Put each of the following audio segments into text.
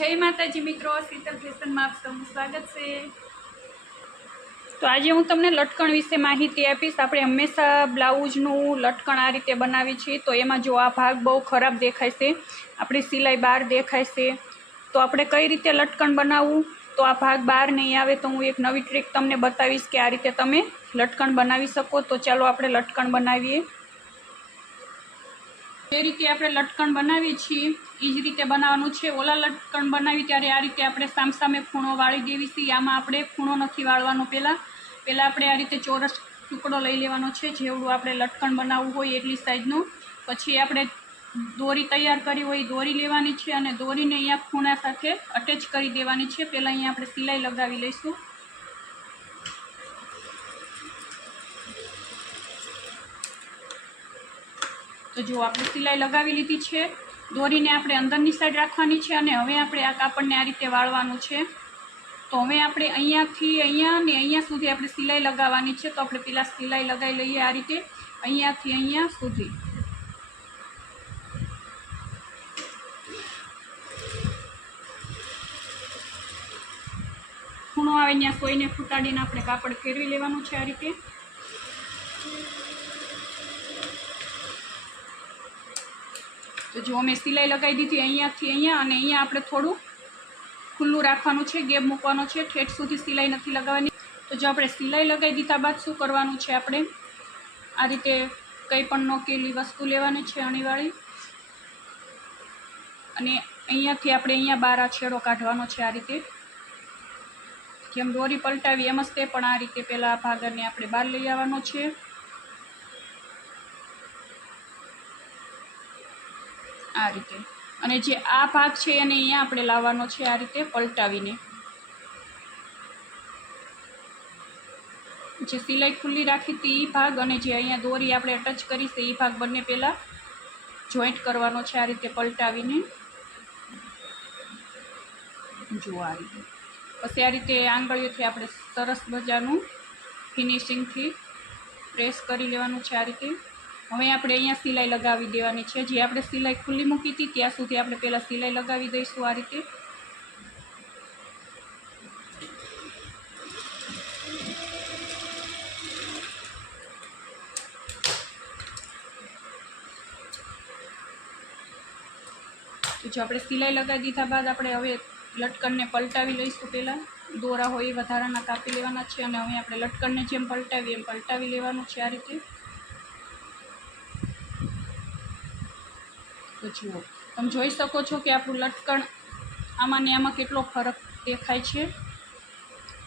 जय माताजी मित्रों, शीतल फैशन में आप सबનું स्वागत છે। तो आज हूँ तमने लटकण विषे माहिती आपीश। આપણે હંમેશા બ્લાઉઝનું લટકણ આ રીતે બનાવી છીએ તો એમાં જો આ ભાગ બહુ ખરાબ દેખાય છે, આપણી સિલાઈ બહાર દેખાય છે, તો આપણે કઈ રીતે લટકણ બનાવવું તો આ ભાગ બહાર નહીં આવે તો હું એક નવી ટ્રીક તમને બતાવીશ કે આ રીતે તમે લટકણ બનાવી શકો। તો ચાલો આપણે લટકણ બનાવીએ। જે રીતે આપણે લટકણ બનાવીએ છીએ એ જ રીતે બનાવવાનું છે। ઓલા લટકણ બનાવી ત્યારે આ રીતે આપણે સામસામે ખૂણો વાળી દેવી છે। આમાં આપણે ખૂણો નથી વાળવાનો। પહેલાં આપણે આ રીતે ચોરસ ટુકડો લઈ લેવાનો છે, જેવડું આપણે લટકણ બનાવવું હોય એટલી સાઈઝનું। પછી આપણે દોરી તૈયાર કરી હોય દોરી લેવાની છે અને દોરીને અહીંયા ખૂણા સાથે અટેચ કરી દેવાની છે। પહેલાં અહીંયા આપણે સિલાઈ લગાવી લઈશું। तो जो आपणे सिलाई लगावी लीधी छे, दोरी ने आपणे अंदरनी साइड राखवानी छे अने हवे आपणे आ कापड़ने आ रीते वाळवानुं छे। तो हवे आपणे अहींयाथी अहींया ने अहींया सुधी आपणे सिलाई लगाववानी छे। तो आपणे पेला सिलाई लगाई लईए आ रीते अहींयाथी अहींया सुधी। खूणो आवे त्यां सोईने फूटाડીને आपणे कापड़ फेरवी लेवानुं छे आ रीते। तो जो मैं सिलाई लगाई दी थी अहींयाथी अहींया अने अहींया आपणे थोड़ुं खुल्लुं राखवानुं छे, गेप मूकवानो छे, ठेठ सुधी सिलाई नथी लगाववानी। तो जो आपणे सिलाई लगाई दीधा बाद शुं करवानुं छे, आपणे आ रीते कंई पण नोकेली वस्तु लेवानी छे अणीवाળી अने अहींयाथी आपणे अहींया बार आ छेडो काढवानो छे। आ रीते जेम दोरी पलटावी एम ज ते पण आ रीते पेला आ भागने आपणे बार लई आववानो छे। आ रीते अने जे आ भाग छे एने अहींया आपणे लाववानो छे आ रीते पलटावीने। जे सिलाई खुल्ली राखी थी ई भाग अने जे अहींया दोरी आपणे अटच करी छे ई भाग बंने पहेला जॉइंट करवानो छे आ रीते पलटावीने। जो आ रीते पछी आ रीते आंगळीओथी आपणे सरस मजानुं फिनिशिंगथी प्रेस करी लेवानुं छे आ रीते। हवे आपणे अहींया सिलाई लगावी देवानी छे। जे आपणे सिलाई खुल्ली मूकी हती त्यां सुधी आपणे पहेला सिलाई लगावी दईशुं आ रीते। तो जो आपणे सिलाई लगावी दीधा बाद आपणे हवे लटकणने पलटावी लईशुं। पहेला दोरा होय वधाराना कापी लेवाना छे अने हवे आपणे लटकणने जेम पलटावी एम पलटावी लेवानुं छे आ रीते। तो जुओ तमे जोई शको छो कि आपणुं लटकण आमां ने आमां केटलो फरक देखाय छे।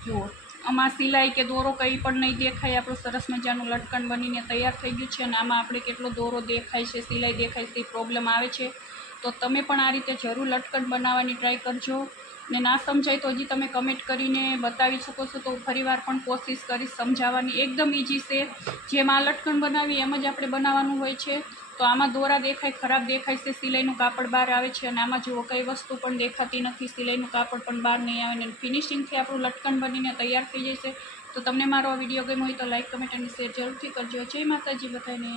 जुओ आमां सिलाई के दोरो कंई पण नहीं देखाय, आपणुं सरस मजानुं लटकण बनीने तैयार थई गयुं छे। अने आमां आपणे केटलो दोरो देखाय छे, सिलाई देखाय छे, प्रॉब्लम आवे छे तो तमे पण आ रीते जरूर लटकण बनाववानी ट्राय करजो। ने ना समजाय तो हजी तमे कमेंट करीने बतावी शको छो तो फरीवार पण कोशिश करीश समजाववानी। एकदम ईजी छे, जेम आ लटकण बनावी एम ज आपणे बनाववानुं होय छे। तो आमां दोरा देखाय खराब देखाय छे, सिलाईनुं कापड़ बहार आवे छे अने आमां जुओ कई वस्तु पण देखाती नथी, सिलाईनुं कापड़ पण बहार नहीं आवे ने फिनिशिंगथी आपणुं लटकण बनीने तैयार थई जशे। तो तमने मारो आ विडियो गम्यो होय तो लाइक कमेंट अने शेर जरूरथी करजो। जय माताजी बधाने।